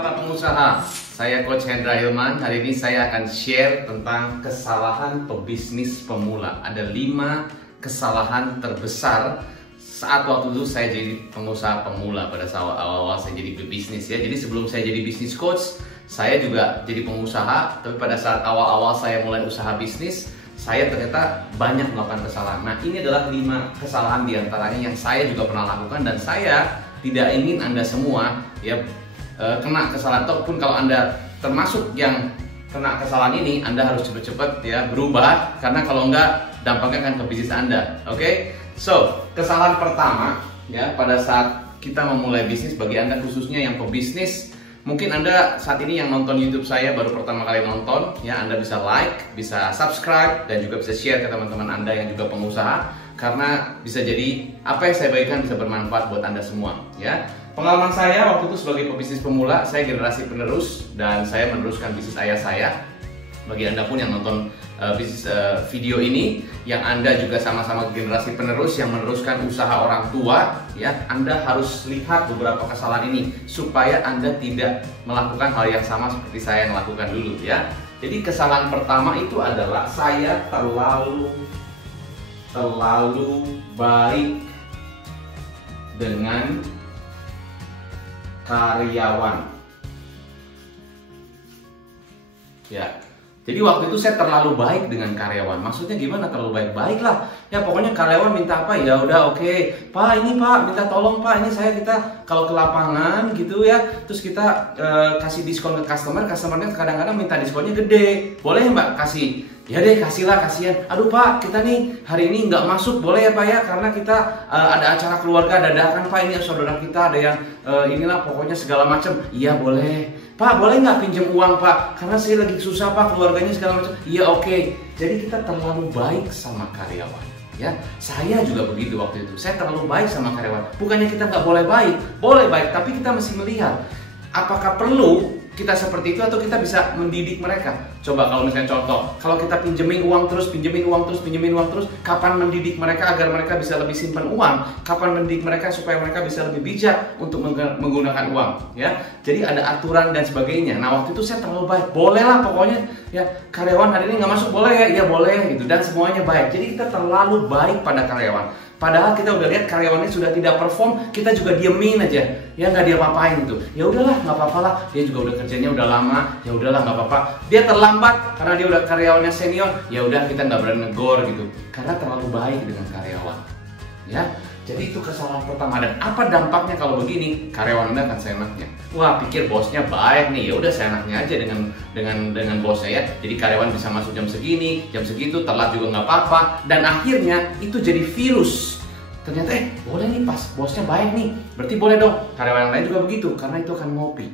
para pengusaha, saya Coach Hendra Hilman. Hari ini saya akan share tentang kesalahan pebisnis pemula. Ada 5 kesalahan terbesar saat waktu itu saya jadi pengusaha pemula pada saat awal-awal saya jadi pebisnis ya. Jadi sebelum saya jadi bisnis coach, saya juga jadi pengusaha. Tapi pada saat awal-awal saya mulai usaha bisnis, saya ternyata banyak melakukan kesalahan. Nah, ini adalah 5 kesalahan diantaranya yang saya juga pernah lakukan, dan saya tidak ingin Anda semua ya kena kesalahan, ataupun kalau Anda termasuk yang kena kesalahan ini, Anda harus cepat-cepat ya berubah, karena kalau enggak dampaknya akan ke bisnis Anda. Oke? So, kesalahan pertama ya pada saat kita memulai bisnis, bagi Anda khususnya yang pebisnis, mungkin Anda saat ini yang nonton YouTube saya baru pertama kali nonton ya, Anda bisa like, bisa subscribe, dan juga bisa share ke teman-teman Anda yang juga pengusaha, karena bisa jadi apa yang saya bagikan bisa bermanfaat buat Anda semua ya. Pengalaman saya waktu itu sebagai pebisnis pemula, saya generasi penerus dan saya meneruskan bisnis ayah saya. Bagi Anda pun yang nonton bisnis video ini, yang Anda juga sama-sama generasi penerus yang meneruskan usaha orang tua ya, Anda harus lihat beberapa kesalahan ini supaya Anda tidak melakukan hal yang sama seperti saya yang lakukan dulu ya. Jadi kesalahan pertama itu adalah saya terlalu baik dengan karyawan ya. Jadi waktu itu saya terlalu baik dengan karyawan. Maksudnya gimana terlalu baik? Baiklah ya, pokoknya karyawan minta apa ya udah oke. Pak, ini Pak minta tolong Pak, ini kita kalau ke lapangan gitu ya, terus kita kasih diskon ke customernya kadang-kadang minta diskonnya gede. Boleh ya Mbak kasih? Ya deh, kasihlah, kasihan. Aduh Pak, kita nih hari ini nggak masuk, boleh ya Pak ya, karena kita ada acara keluarga dadakan Pak, ini saudara kita ada yang inilah pokoknya segala macam. Iya boleh Pak, boleh nggak pinjam uang Pak, karena saya lagi susah Pak, keluarganya segala macam. Iya oke. Jadi kita terlalu baik sama karyawan ya. Saya juga begitu waktu itu, saya terlalu baik sama karyawan. Bukannya kita nggak boleh baik, boleh baik, tapi kita mesti melihat apakah perlu kita seperti itu atau kita bisa mendidik mereka. Coba kalau misalnya contoh, kalau kita pinjemin uang terus, kapan mendidik mereka agar mereka bisa lebih simpan uang? Kapan mendidik mereka supaya mereka bisa lebih bijak untuk menggunakan uang? Ya, jadi ada aturan dan sebagainya. Nah waktu itu saya terlalu baik, boleh lah pokoknya ya, karyawan hari ini nggak masuk boleh ya, iya boleh gitu, dan semuanya baik. Jadi kita terlalu baik pada karyawan. Padahal kita udah lihat karyawannya sudah tidak perform, kita juga diemin aja, ya nggak dia apa-apain gitu. Ya udahlah, nggak apa-apa lah. Dia juga udah kerjanya udah lama, ya udahlah nggak apa-apa. Dia terlambat karena dia udah karyawannya senior, ya udah kita nggak berani negor gitu, karena terlalu baik dengan karyawan. Ya, jadi itu kesalahan pertama. Dan apa dampaknya kalau begini? Karyawan Anda akan seenaknya. Wah, pikir bosnya baik nih, ya udah seenaknya aja dengan bosnya ya. Jadi karyawan bisa masuk jam segini, jam segitu, telat juga nggak apa-apa. Dan akhirnya itu jadi virus. Ternyata boleh nih, pas bosnya baik nih, berarti boleh dong. Karyawan yang lain juga begitu, karena itu akan ngopi.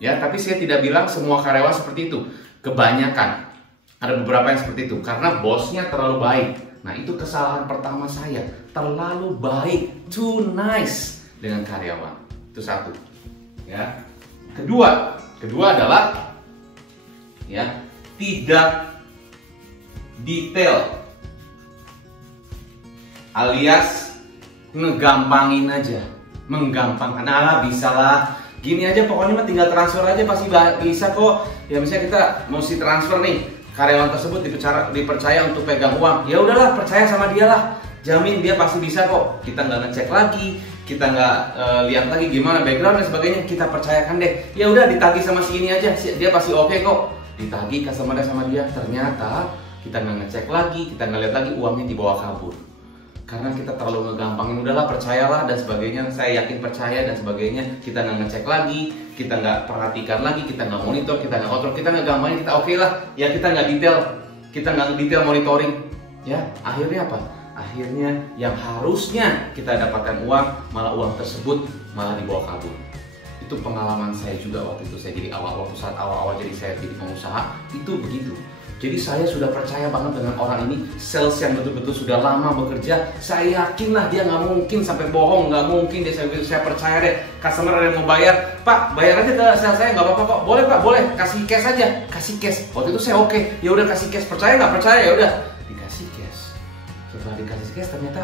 Ya, tapi saya tidak bilang semua karyawan seperti itu. Kebanyakan ada beberapa yang seperti itu karena bosnya terlalu baik. Nah, itu kesalahan pertama saya, terlalu baik, too nice dengan karyawan. Itu satu. Ya. Kedua adalah ya, tidak detail. Alias ngegampangin aja, menggampangkan. Nah, bisa lah. Gini aja pokoknya mah tinggal transfer aja pasti bisa kok. Ya misalnya kita mesti transfer nih, karyawan tersebut dipercaya untuk pegang uang. Ya udahlah, percaya sama dia lah. Jamin dia pasti bisa kok. Kita nggak ngecek lagi, kita nggak lihat lagi gimana background dan sebagainya. Kita percayakan deh. Ya udah, ditagih sama si ini aja, dia pasti oke kok. Ditagih customer sama dia. Ternyata kita nggak ngecek lagi, kita nggak lihat lagi, uangnya dibawa kabur. Karena kita terlalu ngegampangin, udahlah percayalah dan sebagainya, saya yakin percaya dan sebagainya. Kita nggak ngecek lagi, kita nggak perhatikan lagi, kita nggak monitor, kita nggak kontrol, kita nggak gampangin, kita oke lah ya, kita nggak detail monitoring ya. Akhirnya apa? Akhirnya yang harusnya kita dapatkan uang, malah uang tersebut malah dibawa kabur. Itu pengalaman saya juga waktu itu. Saya jadi saat awal jadi saya jadi pengusaha itu begitu. Jadi saya sudah percaya banget dengan orang ini, sales yang betul-betul sudah lama bekerja. Saya yakin lah dia nggak mungkin sampai bohong, nggak mungkin dia. Saya percaya deh, customer ada yang mau bayar, Pak bayar aja ke sales saya, nggak apa-apa kok. Boleh Pak, boleh, kasih cash aja, kasih cash. Waktu itu saya oke, ya udah kasih cash. Percaya nggak percaya, ya udah dikasih cash. Setelah dikasih cash ternyata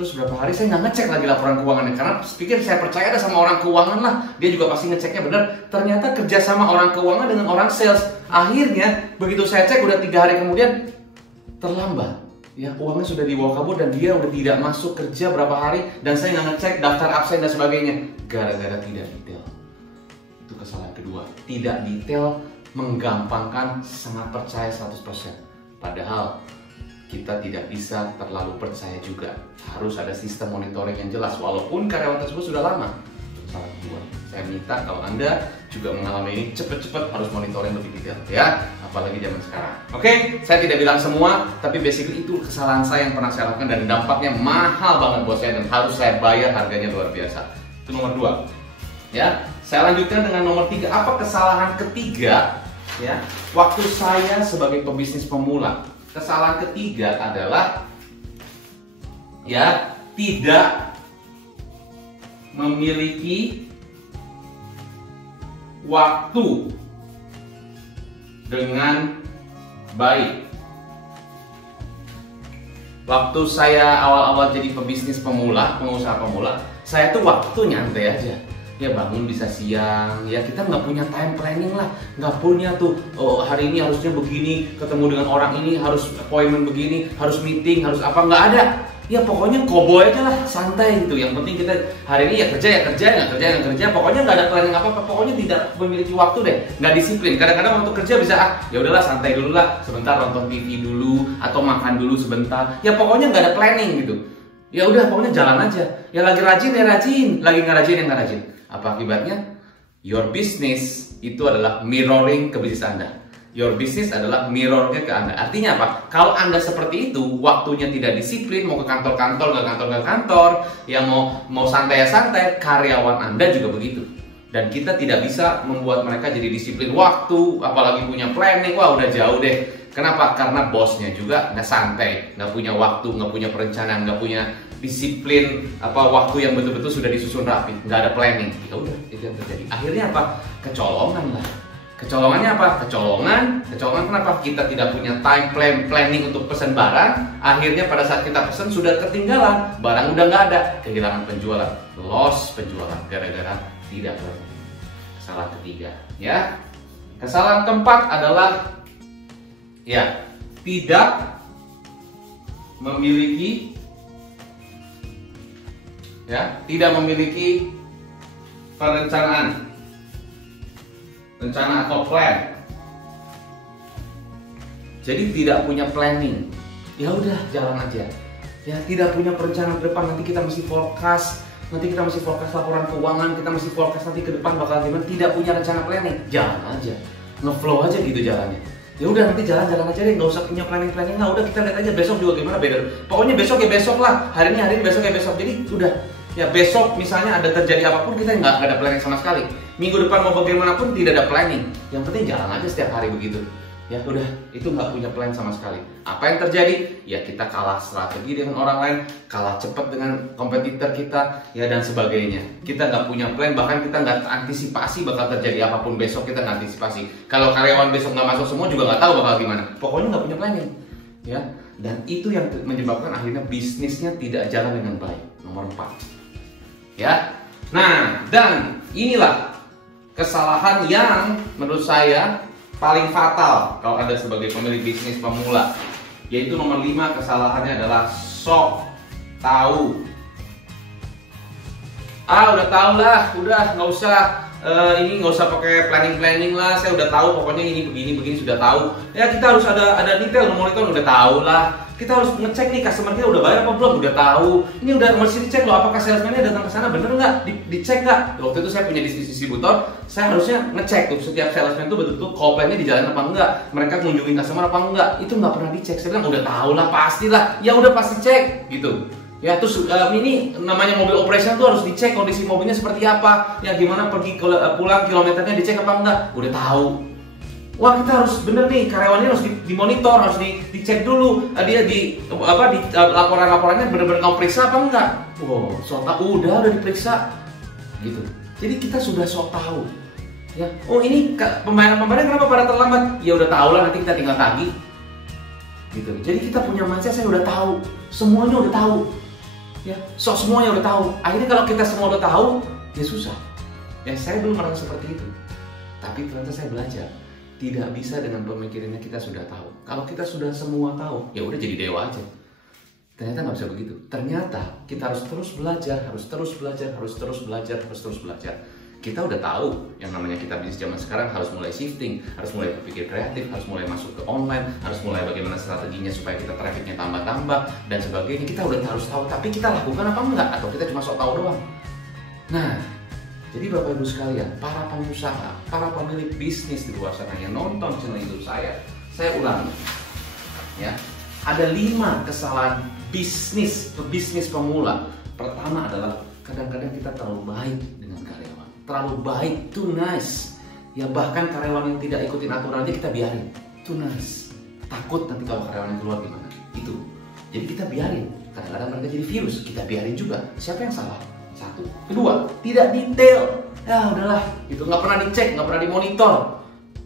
Terus berapa hari saya nggak ngecek lagi laporan keuangannya, karena pikir saya percaya ada sama orang keuangan lah, dia juga pasti ngeceknya benar. Ternyata kerja sama orang keuangan dengan orang sales. Akhirnya begitu saya cek udah 3 hari kemudian terlambat. Ya, uangnya sudah dibawa kabur dan dia udah tidak masuk kerja berapa hari, dan saya nggak ngecek daftar absen dan sebagainya gara-gara tidak detail. Itu kesalahan kedua, tidak detail, menggampangkan, sangat percaya 100%. Padahal kita tidak bisa terlalu percaya juga, harus ada sistem monitoring yang jelas walaupun karyawan tersebut sudah lama. Kesalahan kedua, saya minta kalau Anda juga mengalami ini, cepet-cepet harus monitoring lebih detail ya, apalagi zaman sekarang. Oke, saya tidak bilang semua, tapi basically itu kesalahan saya yang pernah saya lakukan dan dampaknya mahal banget buat saya dan harus saya bayar harganya luar biasa. Itu nomor 2. Ya, saya lanjutkan dengan nomor 3. Apa kesalahan ketiga? Ya, waktu saya sebagai pebisnis pemula, kesalahan ketiga adalah ya tidak memiliki waktu dengan baik. Waktu saya awal-awal jadi pebisnis pemula, pengusaha pemula, saya tuh waktu nyantai aja. Ya bangun bisa siang, ya kita nggak punya time planning lah, nggak punya tuh oh, hari ini harusnya begini, ketemu dengan orang ini, harus appointment begini, harus meeting, harus apa, nggak ada. Ya pokoknya cowboy aja lah, santai gitu. Yang penting kita hari ini ya kerja, nggak kerja, pokoknya nggak ada planning apa-apa, pokoknya tidak memiliki waktu deh, nggak disiplin. Kadang-kadang waktu kerja bisa ya udahlah santai dulu lah, sebentar nonton TV dulu atau makan dulu sebentar. Ya pokoknya nggak ada planning gitu. Ya udah pokoknya jalan aja. Ya lagi rajin ya rajin, lagi nggak rajin ya nggak rajin. Apa akibatnya? Your business itu adalah mirroring ke bisnis Anda. Your business adalah mirrornya ke Anda. Artinya apa? Kalau Anda seperti itu, waktunya tidak disiplin, mau ke kantor-kantor, nggak kantor, ya mau santai ya santai, karyawan Anda juga begitu. Dan kita tidak bisa membuat mereka jadi disiplin waktu, apalagi punya planning, wah udah jauh deh. Kenapa? Karena bosnya juga nggak santai, nggak punya waktu, nggak punya perencanaan, nggak punya disiplin waktu yang betul-betul sudah disusun rapi, nggak ada planning. Ya udah, itu yang terjadi. Akhirnya apa? Kecolongan lah. Kecolongannya apa? Kecolongan kenapa? Kita tidak punya time planning untuk pesan barang. Akhirnya pada saat kita pesan sudah ketinggalan, barang udah nggak ada, kehilangan penjualan, loss penjualan gara-gara tidak planning. Kesalahan ketiga, ya. Kesalahan keempat adalah ya tidak memiliki perencanaan. Rencana atau plan. Jadi tidak punya planning. Ya udah jalan aja. Ya tidak punya perencanaan ke depan, nanti kita mesti forecast, laporan keuangan, kita mesti forecast nanti ke depan bakal gimana. Tidak punya rencana planning, jalan aja. Ngeflow aja gitu jalannya. Ya udah nanti jalan aja deh, nggak usah punya planning lah. Udah kita lihat aja besok juga gimana beda. Pokoknya besok ya besok lah. Hari ini besok ya besok. Jadi udah ya besok misalnya ada terjadi apapun kita nggak ada planning sama sekali. Minggu depan mau bagaimanapun tidak ada planning. Yang penting jalan aja setiap hari begitu. Ya udah, itu nggak punya plan sama sekali. Apa yang terjadi? Ya kita kalah strategi dengan orang lain, kalah cepat dengan kompetitor kita, ya dan sebagainya. Kita nggak punya plan, bahkan kita nggak antisipasi bakal terjadi apapun besok, kita nggak antisipasi. Kalau karyawan besok nggak masuk semua juga nggak tahu bakal gimana. Pokoknya nggak punya planning, ya. Dan itu yang menyebabkan akhirnya bisnisnya tidak jalan dengan baik. Nomor 4, ya. Nah, dan inilah kesalahan yang menurut saya paling fatal kalau Anda sebagai pemilik bisnis pemula, yaitu nomor 5. Kesalahannya adalah sok tahu. Udah tahu lah, udah nggak usah ini nggak usah pakai planning lah, saya udah tahu pokoknya ini begini sudah tahu. Ya kita harus ada detail, monitor udah tahu lah. Kita harus ngecek nih customer kita udah bayar apa belum, udah tahu. Ini udah mesti dicek loh, apakah salesman-nya datang ke sana bener nggak, dicek nggak. Waktu itu saya punya distributor, saya harusnya ngecek tuh setiap salesman tuh betul-betul call plan-nya dijalankan apa enggak, mereka kunjungin customer apa enggak. Itu nggak pernah dicek. Saya bilang udah tahu lah, pastilah. Ya udah pasti cek gitu. Ya terus ini namanya mobil operation tuh harus dicek kondisi mobilnya seperti apa, ya gimana pergi pulang kilometernya dicek apa enggak, udah tahu. Wah kita harus bener nih, karyawannya harus dimonitor, harus dicek dulu dia laporan-laporannya bener-bener kamu periksa apa enggak. Wow, sok tahu udah diperiksa gitu. Jadi kita sudah sok tahu. Ya, oh ini pembayaran kenapa pada terlambat? Ya udah tahu lah, nanti kita tinggal tagih. Gitu. Jadi kita punya mindset, saya udah tahu, semuanya udah tahu. Ya, so semuanya udah tahu. Akhirnya kalau kita semua udah tahu, ya susah. Ya, saya dulu merasa seperti itu. Tapi ternyata saya belajar. Tidak bisa dengan pemikirannya kita sudah tahu. Kalau kita sudah semua tahu, ya udah jadi dewa aja. Ternyata nggak bisa begitu. Ternyata kita harus terus belajar, harus terus belajar, harus terus belajar, harus terus belajar. Kita udah tahu yang namanya kita bisnis zaman sekarang harus mulai shifting, harus mulai berpikir kreatif, harus mulai masuk ke online, harus mulai bagaimana strateginya supaya kita trafficnya tambah-tambah dan sebagainya. Kita udah harus tahu, tapi kita lakukan apa enggak? Atau kita cuma sok tahu doang? Nah, jadi Bapak Ibu sekalian, para pengusaha, para pemilik bisnis di luar sana yang nonton channel YouTube saya ulangi, ya, ada 5 kesalahan bisnis pemula. Pertama adalah kadang-kadang kita terlalu baik dengan karyawan. Terlalu baik, too nice. Ya bahkan karyawan yang tidak ikutin aturan aja kita biarin, too nice. Takut nanti kalau karyawan yang keluar gimana? Itu. Jadi kita biarin. Kadang-kadang mereka jadi virus, kita biarin juga. Siapa yang salah? Satu. Kedua, tidak detail. Ya udahlah, itu nggak pernah dicek, nggak pernah dimonitor.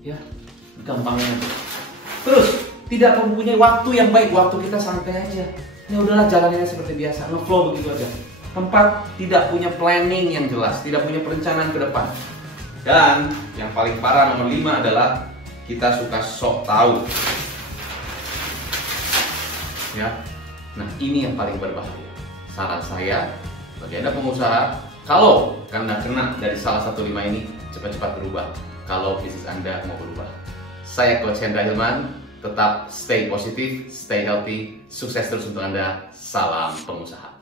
Ya, gampangnya. Terus, tidak mempunyai waktu yang baik. Waktu kita santai aja. Ya udahlah, jalannya seperti biasa, nge-flow begitu aja. Keempat, tidak punya planning yang jelas, tidak punya perencanaan ke depan. Dan yang paling parah nomor 5 adalah kita suka sok tahu. Ya. Nah, ini yang paling berbahaya. Saran saya bagi Anda pengusaha, kalau Anda kena dari salah satu 5 ini, cepat-cepat berubah. Kalau bisnis Anda mau berubah. Saya Coach Hendra Hilman, tetap stay positif, stay healthy, sukses terus untuk Anda. Salam pengusaha.